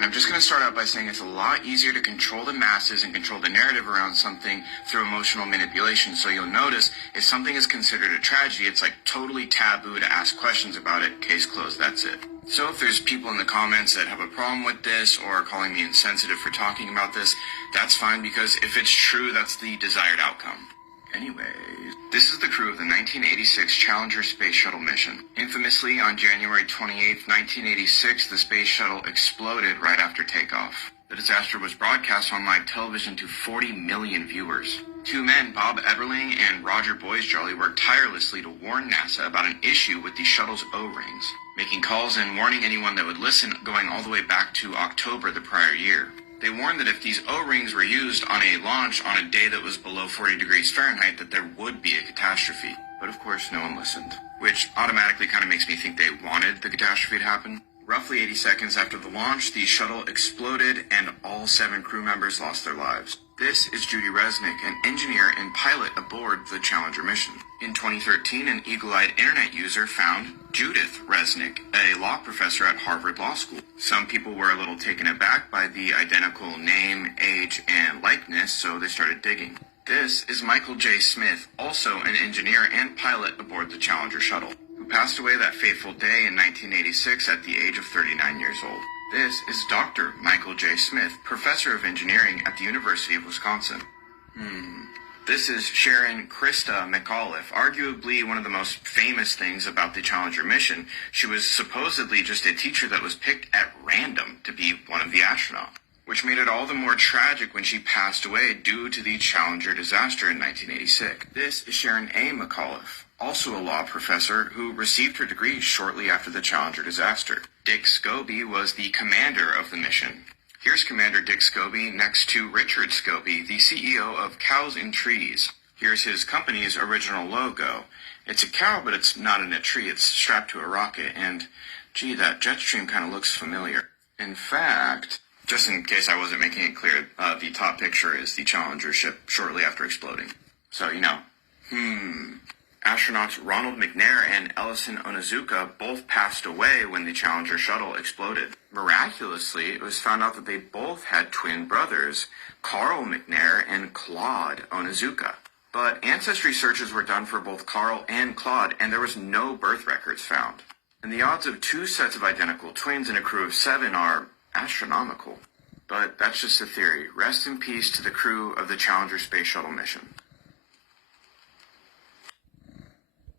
And I'm just going to start out by saying it's a lot easier to control the masses and control the narrative around something through emotional manipulation. So you'll notice if something is considered a tragedy, it's like totally taboo to ask questions about it. Case closed, that's it. So if there's people in the comments that have a problem with this or are calling me insensitive for talking about this, that's fine, because if it's true, that's the desired outcome. Anyways, this is the crew of the 1986 Challenger space shuttle mission. Infamously, on January 28, 1986, the space shuttle exploded right after takeoff. The disaster was broadcast on live television to 40 million viewers. Two men, Bob Eberling and Roger Boisjolly, worked tirelessly to warn NASA about an issue with the shuttle's O-rings, making calls and warning anyone that would listen going all the way back to October the prior year. They warned that if these O-rings were used on a launch on a day that was below 40 degrees Fahrenheit, that there would be a catastrophe. But of course, no one listened, which automatically kind of makes me think they wanted the catastrophe to happen. Roughly 80 seconds after the launch, the shuttle exploded and all 7 crew members lost their lives. This is Judy Resnick, an engineer and pilot aboard the Challenger mission. In 2013, an eagle-eyed internet user found Judith Resnick, a law professor at Harvard Law School. Some people were a little taken aback by the identical name, age, and likeness, so they started digging. This is Michael J. Smith, also an engineer and pilot aboard the Challenger shuttle, who passed away that fateful day in 1986 at the age of 39 years old. This is Dr. Michael J. Smith, professor of engineering at the University of Wisconsin. This is Sharon Krista McAuliffe, arguably one of the most famous things about the Challenger mission. She was supposedly just a teacher that was picked at random to be one of the astronauts, which made it all the more tragic when she passed away due to the Challenger disaster in 1986. This is Sharon A. McAuliffe, also a law professor who received her degree shortly after the Challenger disaster. Dick Scobie was the commander of the mission. Here's Commander Dick Scobie next to Richard Scobie, the CEO of Cows and Trees. Here's his company's original logo. It's a cow, but it's not in a tree. It's strapped to a rocket, and gee, that jet stream kind of looks familiar. In fact, just in case I wasn't making it clear, the top picture is the Challenger ship shortly after exploding. So, Astronauts Ronald McNair and Ellison Onizuka both passed away when the Challenger shuttle exploded. Miraculously, it was found out that they both had twin brothers, Carl McNair and Claude Onizuka. But ancestry searches were done for both Carl and Claude, and there was no birth records found. And the odds of 2 sets of identical twins in a crew of 7 are astronomical. But that's just a theory. Rest in peace to the crew of the Challenger space shuttle mission.